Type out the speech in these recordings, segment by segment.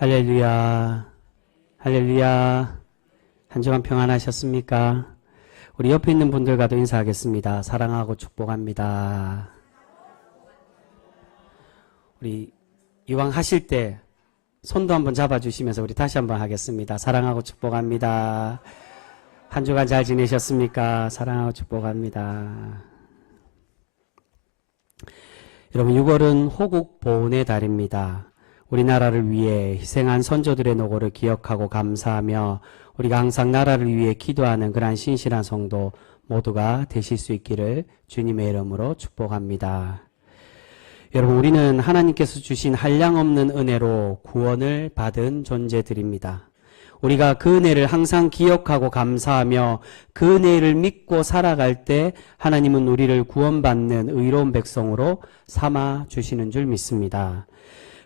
할렐루야, 할렐루야. 한 주간 평안하셨습니까? 우리 옆에 있는 분들과도 인사하겠습니다. 사랑하고 축복합니다. 우리 이왕 하실 때 손도 한번 잡아주시면서 우리 다시 한번 하겠습니다. 사랑하고 축복합니다. 한 주간 잘 지내셨습니까? 사랑하고 축복합니다. 여러분, 6월은 호국 보훈의 달입니다. 우리나라를 위해 희생한 선조들의 노고를 기억하고 감사하며 우리가 항상 나라를 위해 기도하는 그러한 신실한 성도 모두가 되실 수 있기를 주님의 이름으로 축복합니다. 여러분, 우리는 하나님께서 주신 한량없는 은혜로 구원을 받은 존재들입니다. 우리가 그 은혜를 항상 기억하고 감사하며 그 은혜를 믿고 살아갈 때 하나님은 우리를 구원받는 의로운 백성으로 삼아 주시는 줄 믿습니다.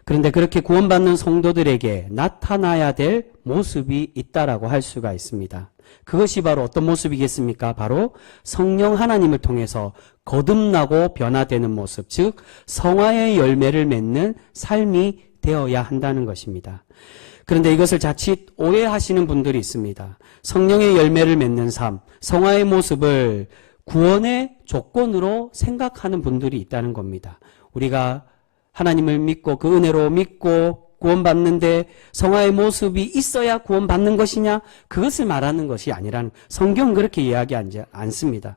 그런데 그렇게 구원받는 성도들에게 나타나야 될 모습이 있다라고 할 수가 있습니다. 그것이 바로 어떤 모습이겠습니까? 바로 성령 하나님을 통해서 거듭나고 변화되는 모습, 즉 성화의 열매를 맺는 삶이 되어야 한다는 것입니다. 그런데 이것을 자칫 오해하시는 분들이 있습니다. 성령의 열매를 맺는 삶, 성화의 모습을 구원의 조건으로 생각하는 분들이 있다는 겁니다. 우리가 하나님을 믿고 그 은혜로 믿고 구원받는데 성화의 모습이 있어야 구원받는 것이냐? 그것을 말하는 것이 아니라는, 성경은 그렇게 이야기하지 않습니다.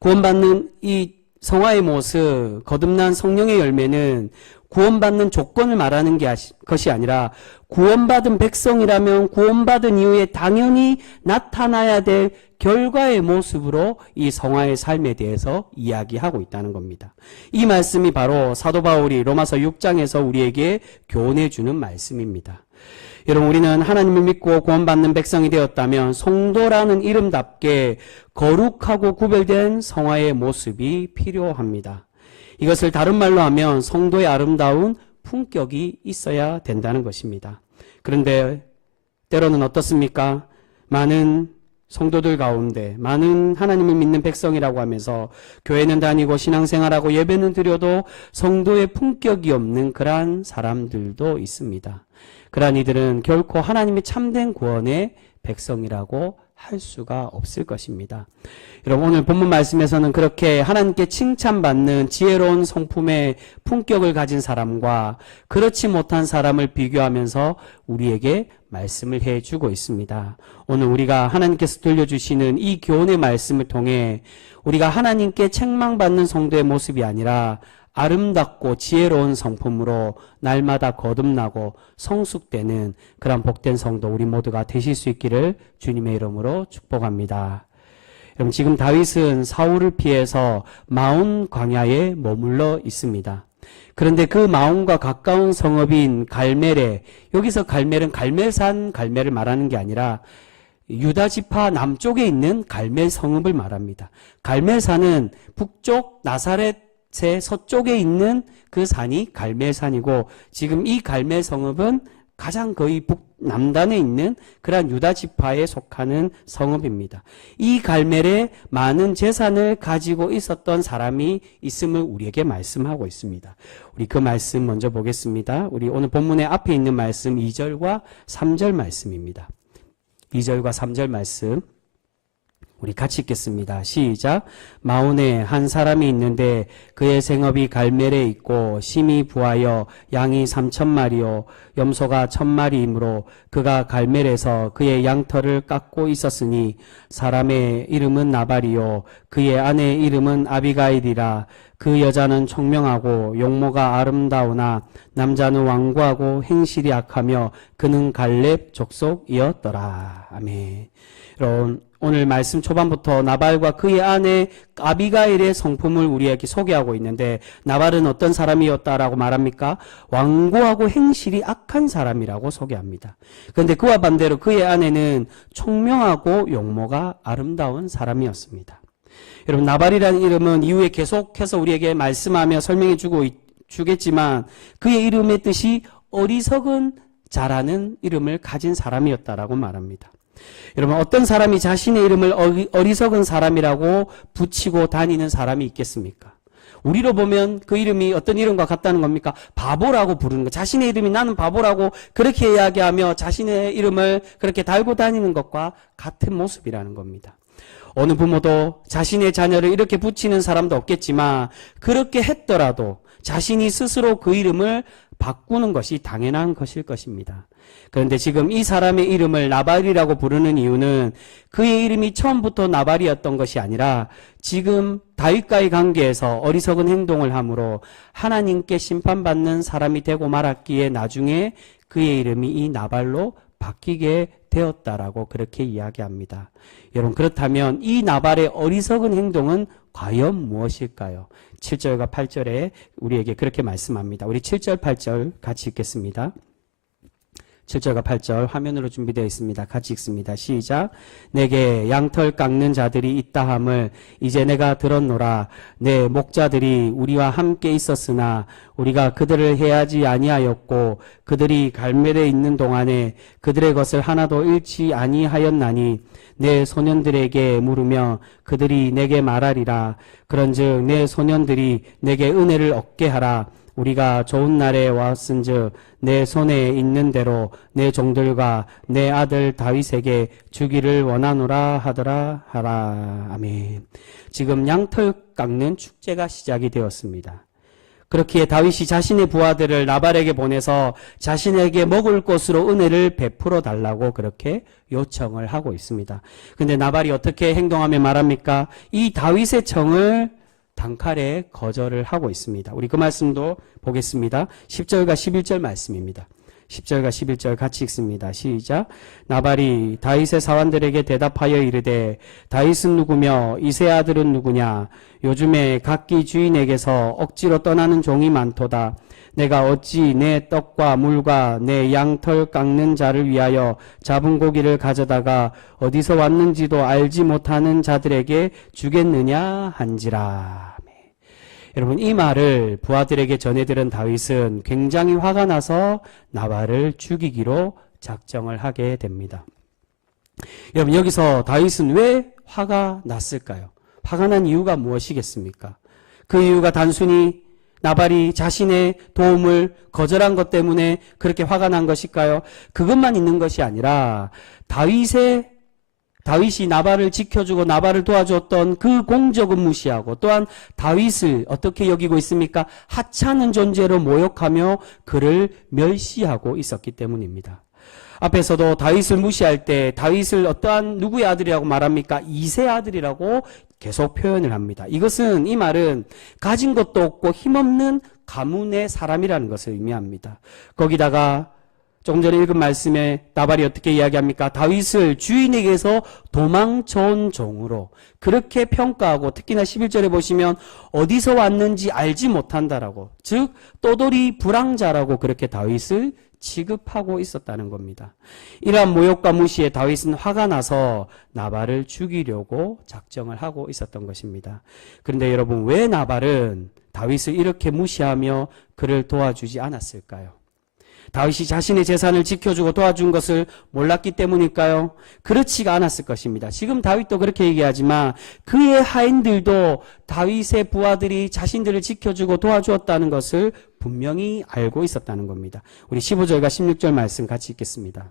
구원받는 이 성화의 모습, 거듭난 성령의 열매는 구원받는 조건을 말하는 것이 아니라 구원받은 백성이라면 구원받은 이후에 당연히 나타나야 될 결과의 모습으로 이 성화의 삶에 대해서 이야기하고 있다는 겁니다. 이 말씀이 바로 사도 바울이 로마서 6장에서 우리에게 교훈해 주는 말씀입니다. 여러분, 우리는 하나님을 믿고 구원받는 백성이 되었다면 성도라는 이름답게 거룩하고 구별된 성화의 모습이 필요합니다. 이것을 다른 말로 하면 성도의 아름다운 품격이 있어야 된다는 것입니다. 그런데 때로는 어떻습니까? 많은 성도들 가운데 많은 하나님을 믿는 백성이라고 하면서 교회는 다니고 신앙생활하고 예배는 드려도 성도의 품격이 없는 그러한 사람들도 있습니다. 그러한 이들은 결코 하나님의 참된 구원의 백성이라고 할 수가 없을 것입니다. 여러분, 오늘 본문 말씀에서는 그렇게 하나님께 칭찬받는 지혜로운 성품의 품격을 가진 사람과 그렇지 못한 사람을 비교하면서 우리에게 말씀을 해주고 있습니다. 오늘 우리가 하나님께서 들려주시는 이 교훈의 말씀을 통해 우리가 하나님께 책망받는 성도의 모습이 아니라 아름답고 지혜로운 성품으로 날마다 거듭나고 성숙되는 그런 복된 성도 우리 모두가 되실 수 있기를 주님의 이름으로 축복합니다. 여러분, 지금 다윗은 사울을 피해서 마온 광야에 머물러 있습니다. 그런데 그 마온과 가까운 성읍인 갈멜에, 여기서 갈멜은 갈멜산 갈멜을 말하는 게 아니라 유다 지파 남쪽에 있는 갈멜 성읍을 말합니다. 갈멜산은 북쪽 나사렛의 서쪽에 있는 그 산이 갈멜산이고, 지금 이 갈멜 성읍은 가장 거의 북남단에 있는 그러한 유다 지파에 속하는 성읍입니다. 이 갈멜에 많은 재산을 가지고 있었던 사람이 있음을 우리에게 말씀하고 있습니다. 우리 그 말씀 먼저 보겠습니다. 우리 오늘 본문의 앞에 있는 말씀 2절과 3절 말씀입니다. 2절과 3절 말씀 우리 같이 읽겠습니다. 시작. 마온에 한 사람이 있는데 그의 생업이 갈멜에 있고 심이 부하여 양이 3,000마리요 염소가 1,000마리이므로 그가 갈멜에서 그의 양털을 깎고 있었으니 사람의 이름은 나발이요 그의 아내의 이름은 아비가일이라. 그 여자는 총명하고 용모가 아름다우나 남자는 완고하고 행실이 악하며 그는 갈렙 족속이었더라. 아멘. 여러분, 오늘 말씀 초반부터 나발과 그의 아내 아비가일의 성품을 우리에게 소개하고 있는데, 나발은 어떤 사람이었다라고 말합니까? 완고하고 행실이 악한 사람이라고 소개합니다. 그런데 그와 반대로 그의 아내는 총명하고 용모가 아름다운 사람이었습니다. 여러분, 나발이라는 이름은 이후에 계속해서 우리에게 말씀하며 설명해 주겠지만 그의 이름의 뜻이 어리석은 자라는 이름을 가진 사람이었다라고 말합니다. 여러분, 어떤 사람이 자신의 이름을 어리석은 사람이라고 붙이고 다니는 사람이 있겠습니까? 우리로 보면 그 이름이 어떤 이름과 같다는 겁니까? 바보라고 부르는 것. 자신의 이름이 나는 바보라고 그렇게 이야기하며 자신의 이름을 그렇게 달고 다니는 것과 같은 모습이라는 겁니다. 어느 부모도 자신의 자녀를 이렇게 붙이는 사람도 없겠지만 그렇게 했더라도 자신이 스스로 그 이름을 바꾸는 것이 당연한 것일 것입니다. 그런데 지금 이 사람의 이름을 나발이라고 부르는 이유는 그의 이름이 처음부터 나발이었던 것이 아니라 지금 다윗과의 관계에서 어리석은 행동을 함으로 하나님께 심판받는 사람이 되고 말았기에 나중에 그의 이름이 이 나발로 바뀌게 되었다라고 그렇게 이야기합니다. 여러분, 그렇다면 이 나발의 어리석은 행동은 과연 무엇일까요? 7절과 8절에 우리에게 그렇게 말씀합니다. 우리 7절, 8절 같이 읽겠습니다. 7절과 8절 화면으로 준비되어 있습니다. 같이 읽습니다. 시작. 내게 양털 깎는 자들이 있다 함을 이제 내가 들었노라. 내 목자들이 우리와 함께 있었으나 우리가 그들을 해하지 아니하였고 그들이 갈멜에 있는 동안에 그들의 것을 하나도 잃지 아니하였나니 내 소년들에게 물으며 그들이 내게 말하리라. 그런즉 내 소년들이 내게 은혜를 얻게 하라. 우리가 좋은 날에 왔은즉 내 손에 있는 대로 내 종들과 내 아들 다윗에게 주기를 원하노라 하더라 하라. 아멘. 지금 양털 깎는 축제가 시작이 되었습니다. 그렇기에 다윗이 자신의 부하들을 나발에게 보내서 자신에게 먹을 것으로 은혜를 베풀어 달라고 그렇게 요청을 하고 있습니다. 근데 나발이 어떻게 행동하며 말합니까? 이 다윗의 청을 단칼에 거절을 하고 있습니다. 우리 그 말씀도 보겠습니다. 10절과 11절 말씀입니다. 10절과 11절 같이 읽습니다. 시작. 나발이 다윗의 사환들에게 대답하여 이르되 다윗은 누구며 이새 아들은 누구냐? 요즘에 각기 주인에게서 억지로 떠나는 종이 많도다. 내가 어찌 내 떡과 물과 내 양털 깎는 자를 위하여 잡은 고기를 가져다가 어디서 왔는지도 알지 못하는 자들에게 주겠느냐 한지라. 여러분, 이 말을 부하들에게 전해들은 다윗은 굉장히 화가 나서 나발을 죽이기로 작정을 하게 됩니다. 여러분, 여기서 다윗은 왜 화가 났을까요? 화가 난 이유가 무엇이겠습니까? 그 이유가 단순히 나발이 자신의 도움을 거절한 것 때문에 그렇게 화가 난 것일까요? 그것만 있는 것이 아니라 다윗이 나발을 지켜주고 나발을 도와줬던 그 공적은 무시하고 또한 다윗을 어떻게 여기고 있습니까? 하찮은 존재로 모욕하며 그를 멸시하고 있었기 때문입니다. 앞에서도 다윗을 무시할 때 다윗을 어떠한 누구의 아들이라고 말합니까? 이세 아들이라고 계속 표현을 합니다. 이 말은 가진 것도 없고 힘없는 가문의 사람이라는 것을 의미합니다. 거기다가 조금 전에 읽은 말씀에 나발이 어떻게 이야기합니까? 다윗을 주인에게서 도망쳐온 종으로 그렇게 평가하고 특히나 11절에 보시면 어디서 왔는지 알지 못한다라고, 즉 떠돌이 불황자라고 그렇게 다윗을 취급하고 있었다는 겁니다. 이러한 모욕과 무시에 다윗은 화가 나서 나발을 죽이려고 작정을 하고 있었던 것입니다. 그런데 여러분, 왜 나발은 다윗을 이렇게 무시하며 그를 도와주지 않았을까요? 다윗이 자신의 재산을 지켜주고 도와준 것을 몰랐기 때문일까요? 그렇지가 않았을 것입니다. 지금 다윗도 그렇게 얘기하지만 그의 하인들도 다윗의 부하들이 자신들을 지켜주고 도와주었다는 것을 분명히 알고 있었다는 겁니다. 우리 15절과 16절 말씀 같이 읽겠습니다.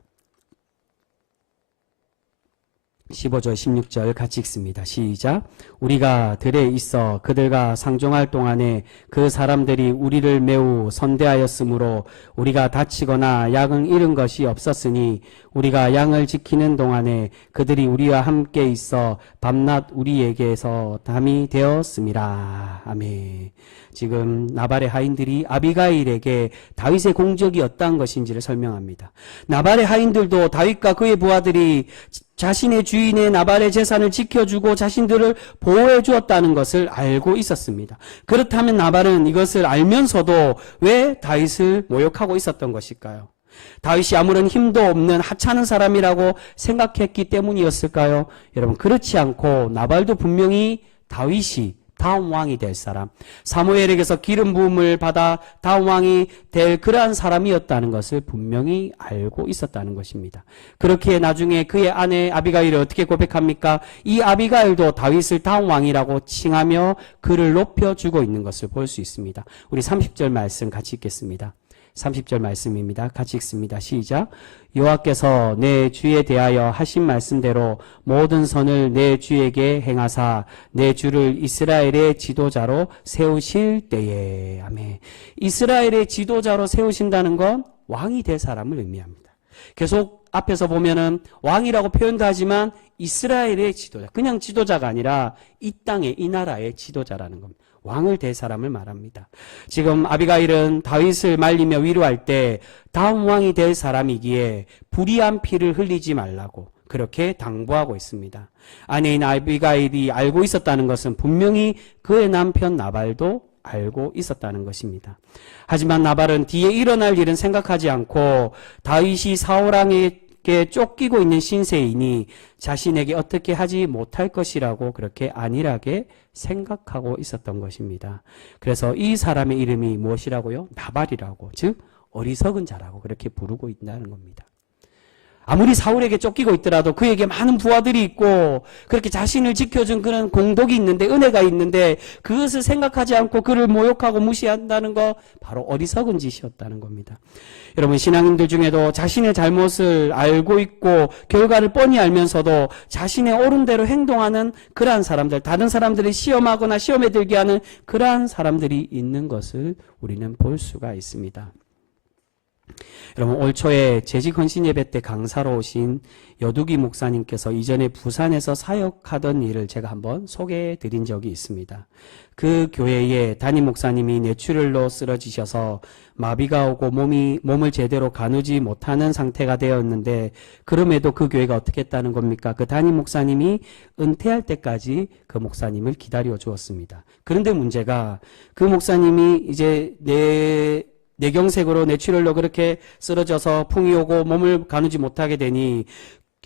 15절 16절 같이 읽습니다. 시작. 우리가 들에 있어 그들과 상종할 동안에 그 사람들이 우리를 매우 선대하였으므로 우리가 다치거나 양을 잃은 것이 없었으니 우리가 양을 지키는 동안에 그들이 우리와 함께 있어 밤낮 우리에게서 담이 되었음이라. 아멘. 지금 나발의 하인들이 아비가일에게 다윗의 공적이 어떠한 것인지를 설명합니다. 나발의 하인들도 다윗과 그의 부하들이 자신의 주인의 나발의 재산을 지켜주고 자신들을 보호해 주었다는 것을 알고 있었습니다. 그렇다면 나발은 이것을 알면서도 왜 다윗을 모욕하고 있었던 것일까요? 다윗이 아무런 힘도 없는 하찮은 사람이라고 생각했기 때문이었을까요? 여러분, 그렇지 않고 나발도 분명히 다윗이 다음 왕이 될 사람, 사무엘에게서 기름 부음을 받아 다음 왕이 될 그러한 사람이었다는 것을 분명히 알고 있었다는 것입니다. 그렇기에 나중에 그의 아내 아비가일을 어떻게 고백합니까? 이 아비가일도 다윗을 다음 왕이라고 칭하며 그를 높여주고 있는 것을 볼 수 있습니다. 우리 30절 말씀 같이 읽겠습니다. 30절 말씀입니다. 같이 읽습니다. 시작. 여호와께서 내 주에 대하여 하신 말씀대로 모든 선을 내 주에게 행하사 내 주를 이스라엘의 지도자로 세우실 때에. 아멘. 이스라엘의 지도자로 세우신다는 건 왕이 될 사람을 의미합니다. 계속 앞에서 보면은 왕이라고 표현도 하지만 이스라엘의 지도자, 그냥 지도자가 아니라 이 땅의, 이 나라의 지도자라는 겁니다. 왕을 될 사람을 말합니다. 지금 아비가일은 다윗을 말리며 위로할 때 다음 왕이 될 사람이기에 불의한 피를 흘리지 말라고 그렇게 당부하고 있습니다. 아내인 아비가일이 알고 있었다는 것은 분명히 그의 남편 나발도 알고 있었다는 것입니다. 하지만 나발은 뒤에 일어날 일은 생각하지 않고 다윗이 사울왕에게 쫓기고 있는 신세이니 자신에게 어떻게 하지 못할 것이라고 그렇게 안일하게 생각하고 있었던 것입니다. 그래서 이 사람의 이름이 무엇이라고요? 나발이라고, 즉 어리석은 자라고 그렇게 부르고 있다는 겁니다. 아무리 사울에게 쫓기고 있더라도 그에게 많은 부하들이 있고 그렇게 자신을 지켜준 그런 공덕이 있는데, 은혜가 있는데 그것을 생각하지 않고 그를 모욕하고 무시한다는 거 바로 어리석은 짓이었다는 겁니다. 여러분, 신앙인들 중에도 자신의 잘못을 알고 있고 결과를 뻔히 알면서도 자신의 옳은 대로 행동하는 그러한 사람들, 다른 사람들을 시험하거나 시험에 들게 하는 그러한 사람들이 있는 것을 우리는 볼 수가 있습니다. 여러분, 올 초에 재직 헌신 예배 때 강사로 오신 여두기 목사님께서 이전에 부산에서 사역하던 일을 제가 한번 소개해 드린 적이 있습니다. 그 교회에 담임 목사님이 뇌출혈로 쓰러지셔서 마비가 오고 몸을 제대로 가누지 못하는 상태가 되었는데, 그럼에도 그 교회가 어떻게 했다는 겁니까? 그 담임 목사님이 은퇴할 때까지 그 목사님을 기다려 주었습니다. 그런데 문제가 그 목사님이 이제 뇌경색으로 뇌출혈로 그렇게 쓰러져서 풍이 오고 몸을 가누지 못하게 되니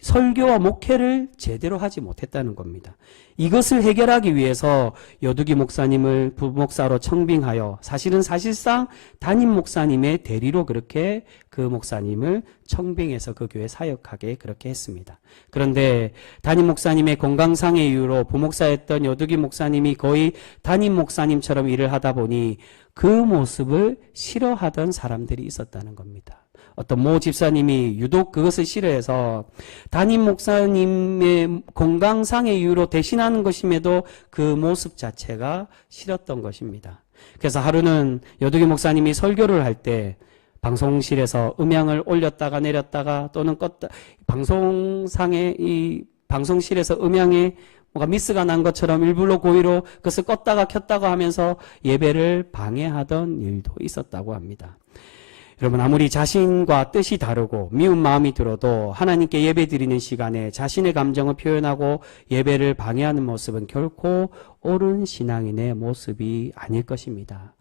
설교와 목회를 제대로 하지 못했다는 겁니다. 이것을 해결하기 위해서 여두기 목사님을 부목사로 청빙하여 사실상 담임 목사님의 대리로 그렇게 그 목사님을 청빙해서 그 교회 사역하게 그렇게 했습니다. 그런데 담임 목사님의 건강상의 이유로 부목사였던 여두기 목사님이 거의 담임 목사님처럼 일을 하다 보니 그 모습을 싫어하던 사람들이 있었다는 겁니다. 어떤 모 집사님이 유독 그것을 싫어해서 담임 목사님의 건강상의 이유로 대신하는 것임에도 그 모습 자체가 싫었던 것입니다. 그래서 하루는 여두기 목사님이 설교를 할 때 방송실에서 음향을 올렸다가 내렸다가 또는 껐다, 방송실에서 음향에 뭔가 미스가 난 것처럼 일부러 고의로 그것을 껐다가 켰다가 하면서 예배를 방해하던 일도 있었다고 합니다. 여러분, 아무리 자신과 뜻이 다르고 미운 마음이 들어도 하나님께 예배드리는 시간에 자신의 감정을 표현하고 예배를 방해하는 모습은 결코 옳은 신앙인의 모습이 아닐 것입니다.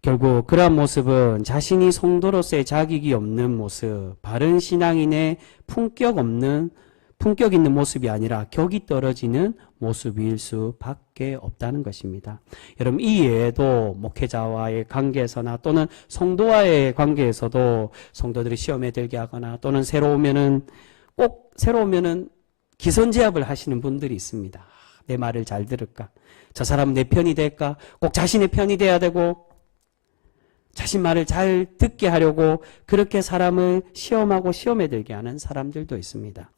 결국 그러한 모습은 자신이 성도로서의 자격이 없는 모습, 바른 신앙인의 품격 있는 모습이 아니라 격이 떨어지는 모습일 수밖에 없다는 것입니다. 여러분, 이 외에도 목회자와의 관계에서나 또는 성도와의 관계에서도 성도들이 시험에 들게 하거나 또는 새로 오면은 기선제압을 하시는 분들이 있습니다. 내 말을 잘 들을까? 저 사람은 내 편이 될까? 꼭 자신의 편이 돼야 되고 자신 말을 잘 듣게 하려고 그렇게 사람을 시험하고 시험에 들게 하는 사람들도 있습니다.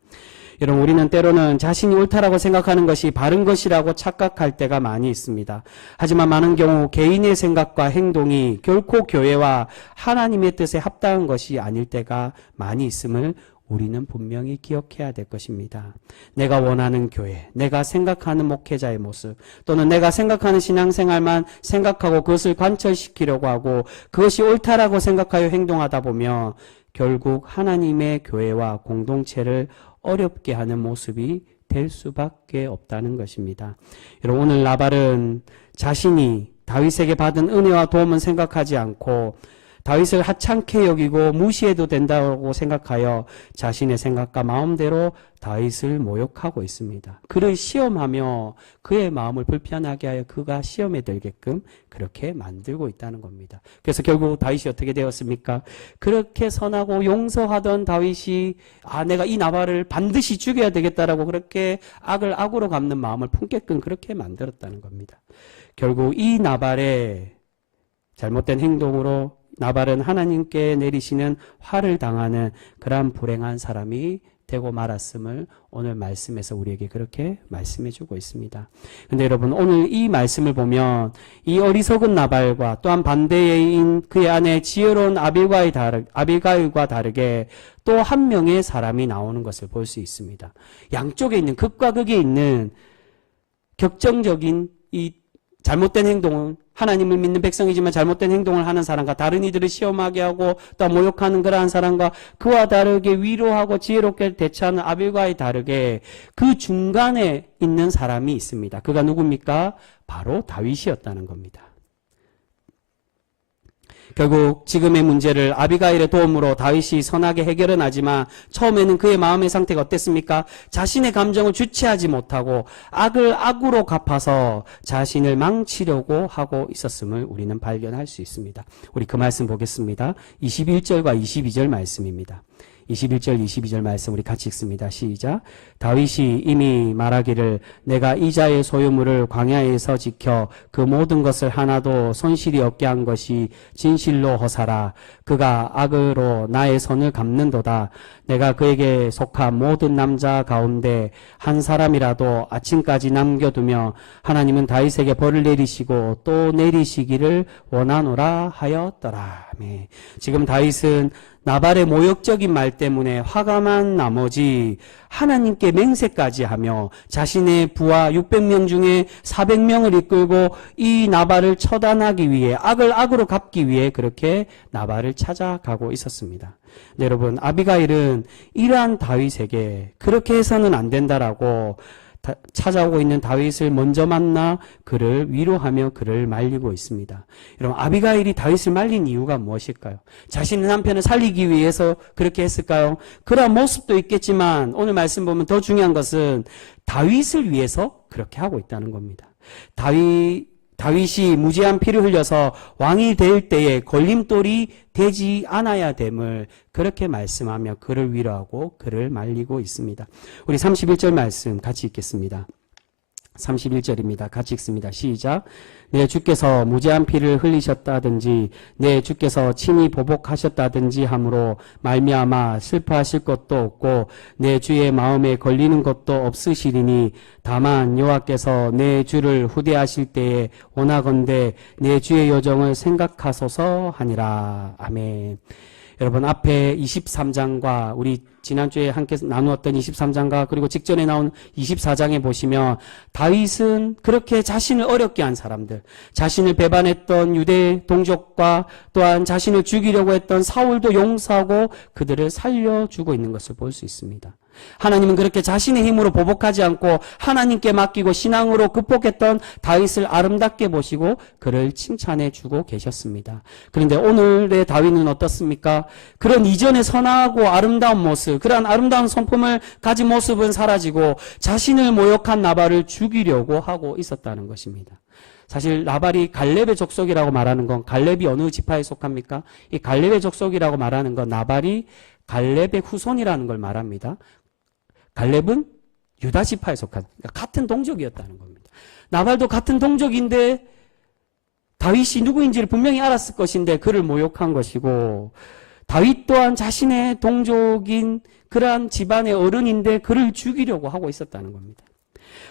여러분, 우리는 때로는 자신이 옳다라고 생각하는 것이 바른 것이라고 착각할 때가 많이 있습니다. 하지만 많은 경우 개인의 생각과 행동이 결코 교회와 하나님의 뜻에 합당한 것이 아닐 때가 많이 있음을 우리는 분명히 기억해야 될 것입니다. 내가 원하는 교회, 내가 생각하는 목회자의 모습, 또는 내가 생각하는 신앙생활만 생각하고 그것을 관철시키려고 하고 그것이 옳다라고 생각하여 행동하다 보면 결국 하나님의 교회와 공동체를 어렵게 하는 모습이 될 수밖에 없다는 것입니다. 여러분, 오늘 나발은 자신이 다윗에게 받은 은혜와 도움은 생각하지 않고 다윗을 하찮게 여기고 무시해도 된다고 생각하여 자신의 생각과 마음대로 다윗을 모욕하고 있습니다. 그를 시험하며 그의 마음을 불편하게 하여 그가 시험에 들게끔 그렇게 만들고 있다는 겁니다. 그래서 결국 다윗이 어떻게 되었습니까? 그렇게 선하고 용서하던 다윗이 내가 이 나발을 반드시 죽여야 되겠다라고 그렇게 악을 악으로 갚는 마음을 품게끔 그렇게 만들었다는 겁니다. 결국 이 나발의 잘못된 행동으로 나발은 하나님께 내리시는 화를 당하는 그러한 불행한 사람이 되고 말았음을 오늘 말씀에서 우리에게 그렇게 말씀해 주고 있습니다. 근데 여러분, 오늘 이 말씀을 보면 이 어리석은 나발과 또한 반대인 그의 아내 지혜로운 아비가일과 다르게 또 한 명의 사람이 나오는 것을 볼 수 있습니다. 양쪽에 있는 극과 극에 있는 격정적인 이 잘못된 행동은 하나님을 믿는 백성이지만 잘못된 행동을 하는 사람과 다른 이들을 시험하게 하고 또 모욕하는 그러한 사람과 그와 다르게 위로하고 지혜롭게 대처하는 아빌과에 다르게 그 중간에 있는 사람이 있습니다. 그가 누굽니까? 바로 다윗이었다는 겁니다. 결국 지금의 문제를 아비가일의 도움으로 다윗이 선하게 해결은 하지만 처음에는 그의 마음의 상태가 어땠습니까? 자신의 감정을 주체하지 못하고 악을 악으로 갚아서 자신을 망치려고 하고 있었음을 우리는 발견할 수 있습니다. 우리 그 말씀 보겠습니다. 21절과 22절 말씀입니다. 21절 22절 말씀 우리 같이 읽습니다. 시작. 다윗이 이미 말하기를 내가 이자의 소유물을 광야에서 지켜 그 모든 것을 하나도 손실이 없게 한 것이 진실로 허사라. 그가 악으로 나의 손을 갚는도다. 내가 그에게 속한 모든 남자 가운데 한 사람이라도 아침까지 남겨두며 하나님은 다윗에게 벌을 내리시고 또 내리시기를 원하노라 하였더라. 아멘. 지금 다윗은 나발의 모욕적인 말 때문에 화가 난 나머지 하나님께 맹세까지 하며 자신의 부하 600명 중에 400명을 이끌고 이 나발을 처단하기 위해 악을 악으로 갚기 위해 그렇게 나발을 찾아가고 있었습니다. 네, 여러분, 아비가일은 이러한 다윗에게 그렇게 해서는 안 된다라고 찾아오고 있는 다윗을 먼저 만나 그를 위로하며 그를 말리고 있습니다. 여러분, 아비가일이 다윗을 말린 이유가 무엇일까요? 자신의 남편을 살리기 위해서 그렇게 했을까요? 그런 모습도 있겠지만 오늘 말씀 보면 더 중요한 것은 다윗을 위해서 그렇게 하고 있다는 겁니다. 다윗이 무지한 피를 흘려서 왕이 될 때에 걸림돌이 되지 않아야 됨을 그렇게 말씀하며 그를 위로하고 그를 말리고 있습니다. 우리 31절 말씀 같이 읽겠습니다. 31절입니다. 같이 읽습니다. 시작. 내 주께서 무죄한 피를 흘리셨다든지 내 주께서 친히 보복하셨다든지 함으로 말미암아 슬퍼하실 것도 없고 내 주의 마음에 걸리는 것도 없으시리니 다만 여호와께서 내 주를 후대하실 때에 원하건대 내 주의 여정을 생각하소서 하니라. 아멘. 여러분, 앞에 23장과 우리 지난주에 함께 나누었던 23장과 그리고 직전에 나온 24장에 보시면 다윗은 그렇게 자신을 어렵게 한 사람들, 자신을 배반했던 유대 동족과 또한 자신을 죽이려고 했던 사울도 용서하고 그들을 살려주고 있는 것을 볼 수 있습니다. 하나님은 그렇게 자신의 힘으로 보복하지 않고 하나님께 맡기고 신앙으로 극복했던 다윗을 아름답게 보시고 그를 칭찬해 주고 계셨습니다. 그런데 오늘의 다윗은 어떻습니까? 그런 이전의 선하고 아름다운 모습, 그러한 아름다운 성품을 가진 모습은 사라지고 자신을 모욕한 나발을 죽이려고 하고 있었다는 것입니다. 사실 나발이 갈렙의 족속이라고 말하는 건 갈렙이 어느 지파에 속합니까? 이 갈렙의 족속이라고 말하는 건 나발이 갈렙의 후손이라는 걸 말합니다. 갈렙은 유다 지파에 속한, 그러니까 같은 동족이었다는 겁니다. 나발도 같은 동족인데 다윗이 누구인지를 분명히 알았을 것인데 그를 모욕한 것이고, 다윗 또한 자신의 동족인 그러한 집안의 어른인데 그를 죽이려고 하고 있었다는 겁니다.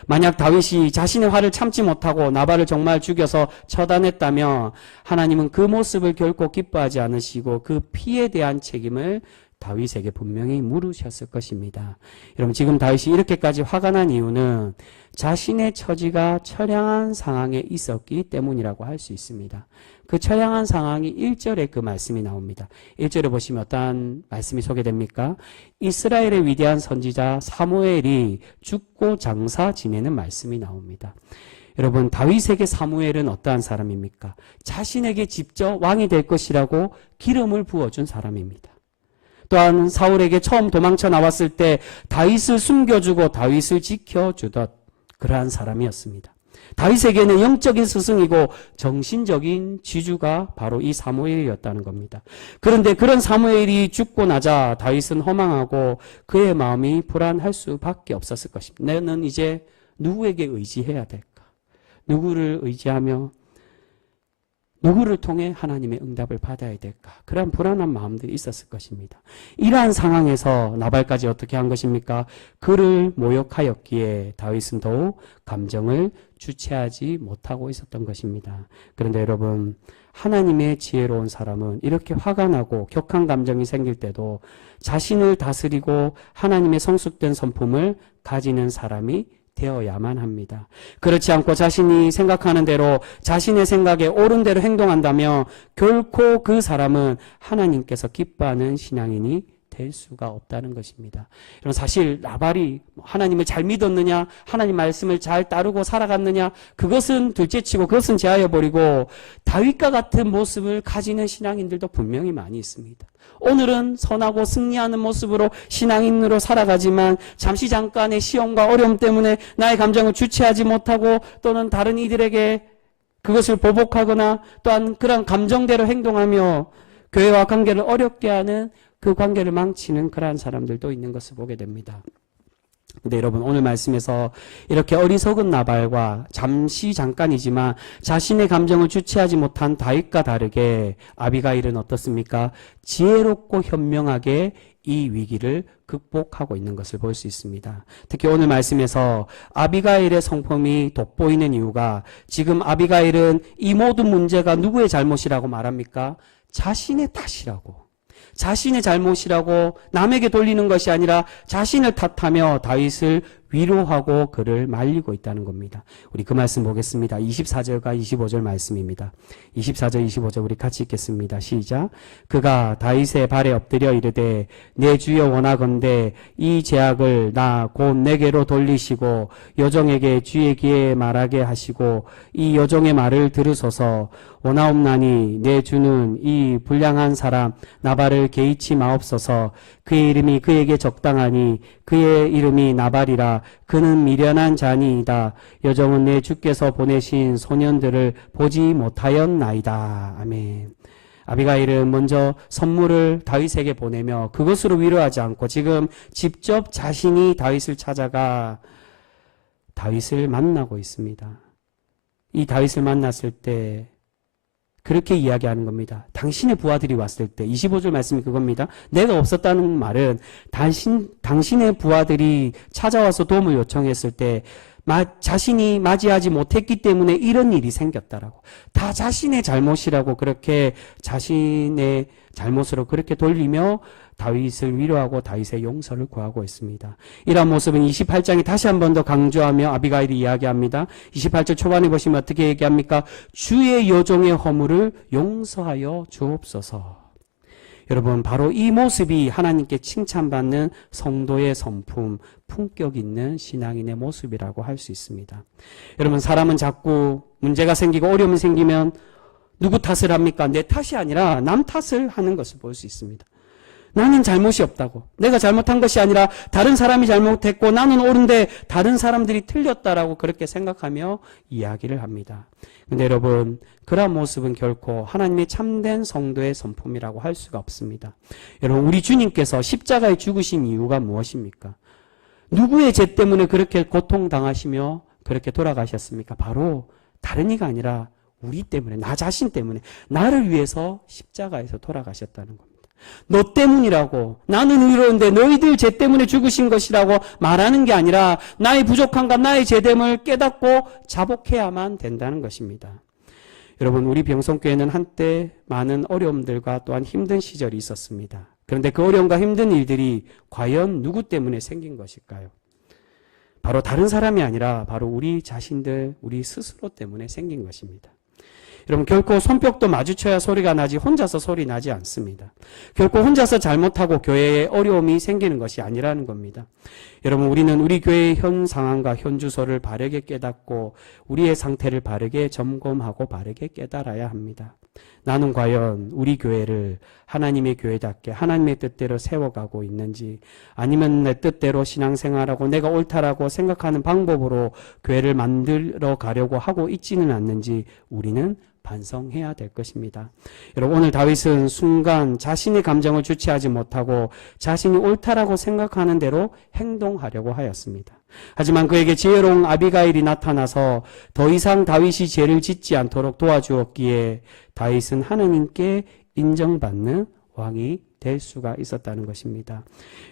만약 다윗이 자신의 화를 참지 못하고 나발을 정말 죽여서 처단했다면 하나님은 그 모습을 결코 기뻐하지 않으시고 그 피에 대한 책임을 다윗에게 분명히 물으셨을 것입니다. 여러분, 지금 다윗이 이렇게까지 화가 난 이유는 자신의 처지가 처량한 상황에 있었기 때문이라고 할 수 있습니다. 그 처량한 상황이 1절에 그 말씀이 나옵니다. 1절에 보시면 어떠한 말씀이 소개됩니까? 이스라엘의 위대한 선지자 사무엘이 죽고 장사 지내는 말씀이 나옵니다. 여러분, 다윗에게 사무엘은 어떠한 사람입니까? 자신에게 직접 왕이 될 것이라고 기름을 부어준 사람입니다. 또한 사울에게 처음 도망쳐 나왔을 때 다윗을 숨겨주고 다윗을 지켜주던 그러한 사람이었습니다. 다윗에게는 영적인 스승이고 정신적인 지주가 바로 이 사무엘이었다는 겁니다. 그런데 그런 사무엘이 죽고 나자 다윗은 허망하고 그의 마음이 불안할 수밖에 없었을 것입니다. 나는 이제 누구에게 의지해야 될까? 누구를 의지하며 누구를 통해 하나님의 응답을 받아야 될까? 그런 불안한 마음들이 있었을 것입니다. 이러한 상황에서 나발까지 어떻게 한 것입니까? 그를 모욕하였기에 다윗은 더욱 감정을 주체하지 못하고 있었던 것입니다. 그런데 여러분, 하나님의 지혜로운 사람은 이렇게 화가 나고 격한 감정이 생길 때도 자신을 다스리고 하나님의 성숙된 성품을 가지는 사람이 되어야만 합니다. 그렇지 않고 자신이 생각하는 대로 자신의 생각에 옳은 대로 행동한다면 결코 그 사람은 하나님께서 기뻐하는 신앙인이 될 수가 없다는 것입니다. 여러분, 사실 나발이 하나님을 잘 믿었느냐, 하나님 말씀을 잘 따르고 살아갔느냐, 그것은 둘째치고 그것은 제하여버리고 다윗과 같은 모습을 가지는 신앙인들도 분명히 많이 있습니다. 오늘은 선하고 승리하는 모습으로 신앙인으로 살아가지만 잠시 잠깐의 시험과 어려움 때문에 나의 감정을 주체하지 못하고 또는 다른 이들에게 그것을 보복하거나 또한 그런 감정대로 행동하며 교회와 관계를 어렵게 하는 그 관계를 망치는 그러한 사람들도 있는 것을 보게 됩니다. 근데 여러분, 오늘 말씀에서 이렇게 어리석은 나발과 잠깐이지만 자신의 감정을 주체하지 못한 다윗과 다르게 아비가일은 어떻습니까? 지혜롭고 현명하게 이 위기를 극복하고 있는 것을 볼 수 있습니다. 특히 오늘 말씀에서 아비가일의 성품이 돋보이는 이유가 지금 아비가일은 이 모든 문제가 누구의 잘못이라고 말합니까? 자신의 탓이라고. 자신의 잘못이라고 남에게 돌리는 것이 아니라 자신을 탓하며 다윗을 위로하고 그를 말리고 있다는 겁니다. 우리 그 말씀 보겠습니다. 24절과 25절 말씀입니다. 24절 25절 우리 같이 읽겠습니다. 시작. 그가 다윗의 발에 엎드려 이르되 내 주여 원하건대 이 제약을 나 곧 내게로 돌리시고 여종에게 주의 귀에 말하게 하시고 이 여종의 말을 들으소서. 원하옵나니 내 주는 이 불량한 사람 나발을 개의치 마옵소서. 그의 이름이 그에게 적당하니 그의 이름이 나발이라. 그는 미련한 자니이다. 여종은 내 주께서 보내신 소년들을 보지 못하였나이다. 아멘. 아비가일은 먼저 선물을 다윗에게 보내며 그것으로 위로하지 않고 지금 직접 자신이 다윗을 찾아가 다윗을 만나고 있습니다. 이 다윗을 만났을 때 그렇게 이야기하는 겁니다. 당신의 부하들이 왔을 때 25절 말씀이 그겁니다. 내가 없었다는 말은 당신의 부하들이 찾아와서 도움을 요청했을 때 자신이 맞이하지 못했기 때문에 이런 일이 생겼다라고. 다 자신의 잘못이라고 그렇게 자신의 잘못으로 그렇게 돌리며 다윗을 위로하고 다윗의 용서를 구하고 있습니다. 이러한 모습은 28장에 다시 한 번 더 강조하며 아비가일이 이야기합니다. 28절 초반에 보시면 어떻게 얘기합니까? 주의 여종의 허물을 용서하여 주옵소서. 여러분, 바로 이 모습이 하나님께 칭찬받는 성도의 성품, 품격 있는 신앙인의 모습이라고 할 수 있습니다. 여러분, 사람은 자꾸 문제가 생기고 어려움이 생기면 누구 탓을 합니까? 내 탓이 아니라 남 탓을 하는 것을 볼 수 있습니다. 나는 잘못이 없다고. 내가 잘못한 것이 아니라 다른 사람이 잘못했고 나는 옳은데 다른 사람들이 틀렸다라고 그렇게 생각하며 이야기를 합니다. 근데 여러분, 그러한 모습은 결코 하나님의 참된 성도의 성품이라고 할 수가 없습니다. 여러분, 우리 주님께서 십자가에 죽으신 이유가 무엇입니까? 누구의 죄 때문에 그렇게 고통당하시며 그렇게 돌아가셨습니까? 바로 다른 이가 아니라 우리 때문에, 나 자신 때문에, 나를 위해서 십자가에서 돌아가셨다는 겁니다. 너 때문이라고, 나는 의로운데 너희들 죄 때문에 죽으신 것이라고 말하는 게 아니라 나의 부족함과 나의 죄됨을 깨닫고 자복해야만 된다는 것입니다. 여러분, 우리 병성교회는 한때 많은 어려움들과 또한 힘든 시절이 있었습니다. 그런데 그 어려움과 힘든 일들이 과연 누구 때문에 생긴 것일까요? 바로 다른 사람이 아니라 바로 우리 자신들, 우리 스스로 때문에 생긴 것입니다. 여러분, 결코 손뼉도 마주쳐야 소리가 나지 혼자서 소리 나지 않습니다. 결코 혼자서 잘못하고 교회에 어려움이 생기는 것이 아니라는 겁니다. 여러분, 우리는 우리 교회의 현 상황과 현 주소를 바르게 깨닫고 우리의 상태를 바르게 점검하고 바르게 깨달아야 합니다. 나는 과연 우리 교회를 하나님의 교회답게 하나님의 뜻대로 세워가고 있는지, 아니면 내 뜻대로 신앙생활하고 내가 옳다라고 생각하는 방법으로 교회를 만들어 가려고 하고 있지는 않는지 우리는 반성해야 될 것입니다. 여러분, 오늘 다윗은 순간 자신의 감정을 주체하지 못하고 자신이 옳다라고 생각하는 대로 행동하려고 하였습니다. 하지만 그에게 지혜로운 아비가일이 나타나서 더 이상 다윗이 죄를 짓지 않도록 도와주었기에 다윗은 하나님께 인정받는 왕이 될 수가 있었다는 것입니다.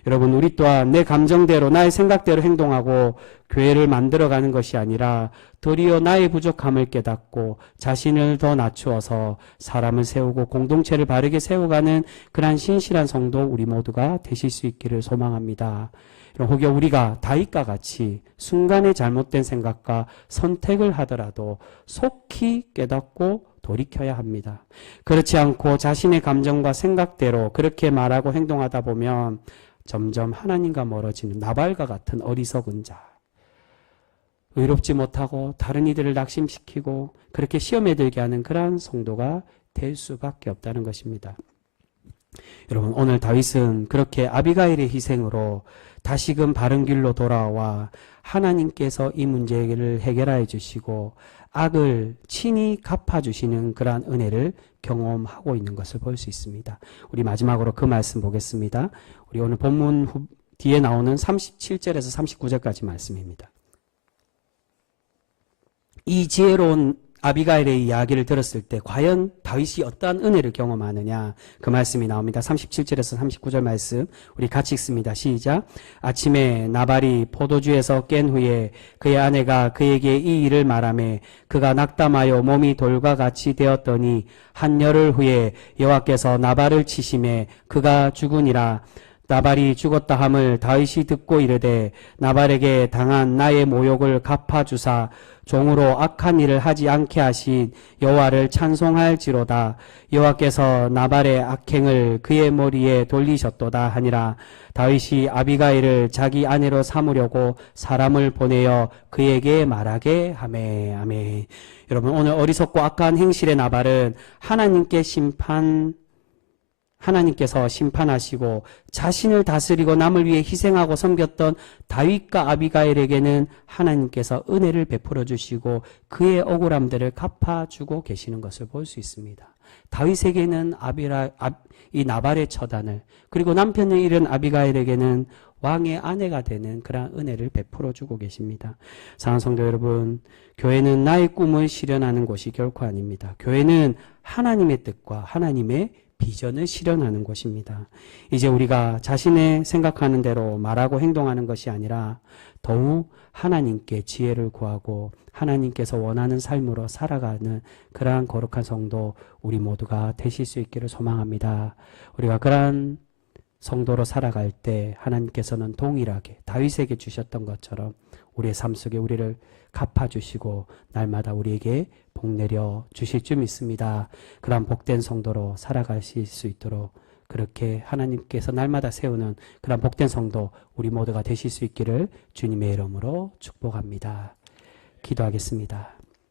여러분, 우리 또한 내 감정대로 나의 생각대로 행동하고 교회를 만들어가는 것이 아니라 도리어 나의 부족함을 깨닫고 자신을 더 낮추어서 사람을 세우고 공동체를 바르게 세워가는 그러한 신실한 성도 우리 모두가 되실 수 있기를 소망합니다. 혹여 우리가 다윗과 같이 순간의 잘못된 생각과 선택을 하더라도 속히 깨닫고 돌이켜야 합니다. 그렇지 않고 자신의 감정과 생각대로 그렇게 말하고 행동하다 보면 점점 하나님과 멀어지는 나발과 같은 어리석은 자, 의롭지 못하고 다른 이들을 낙심시키고 그렇게 시험에 들게 하는 그러한 성도가 될 수밖에 없다는 것입니다. 여러분, 오늘 다윗은 그렇게 아비가일의 희생으로 다시금 바른 길로 돌아와 하나님께서 이 문제를 해결하여 주시고 악을 친히 갚아주시는 그러한 은혜를 경험하고 있는 것을 볼 수 있습니다. 우리 마지막으로 그 말씀 보겠습니다. 우리 오늘 본문 뒤에 나오는 37절에서 39절까지 말씀입니다. 이 지혜로운 아비가일의 이야기를 들었을 때 과연 다윗이 어떠한 은혜를 경험하느냐, 그 말씀이 나옵니다. 37절에서 39절 말씀 우리 같이 읽습니다. 시작. 아침에 나발이 포도주에서 깬 후에 그의 아내가 그에게 이 일을 말하매 그가 낙담하여 몸이 돌과 같이 되었더니 한 열흘 후에 여호와께서 나발을 치심에 그가 죽으니라. 나발이 죽었다 함을 다윗이 듣고 이르되 나발에게 당한 나의 모욕을 갚아주사 종으로 악한 일을 하지 않게 하신 여호와를 찬송할지로다. 여호와께서 나발의 악행을 그의 머리에 돌리셨도다 하니라. 다윗이 아비가일을 자기 아내로 삼으려고 사람을 보내어 그에게 말하게 하매. 아멘. 여러분, 오늘 어리석고 악한 행실의 나발은 하나님께서 심판하시고 자신을 다스리고 남을 위해 희생하고 섬겼던 다윗과 아비가일에게는 하나님께서 은혜를 베풀어 주시고 그의 억울함들을 갚아주고 계시는 것을 볼 수 있습니다. 다윗에게는 이 나발의 처단을, 그리고 남편을 잃은 아비가일에게는 왕의 아내가 되는 그러한 은혜를 베풀어 주고 계십니다. 사랑하는 성도 여러분, 교회는 나의 꿈을 실현하는 곳이 결코 아닙니다. 교회는 하나님의 뜻과 하나님의 비전을 실현하는 곳입니다. 이제 우리가 자신의 생각하는 대로 말하고 행동하는 것이 아니라 더욱 하나님께 지혜를 구하고 하나님께서 원하는 삶으로 살아가는 그러한 거룩한 성도 우리 모두가 되실 수 있기를 소망합니다. 우리가 그러한 성도로 살아갈 때 하나님께서는 동일하게 다윗에게 주셨던 것처럼 우리의 삶 속에 우리를 갚아주시고 날마다 우리에게 복 내려 주실 줄 믿습니다. 그러한 복된 성도로 살아가실 수 있도록 그렇게 하나님께서 날마다 세우는 그러한 복된 성도 우리 모두가 되실 수 있기를 주님의 이름으로 축복합니다. 기도하겠습니다.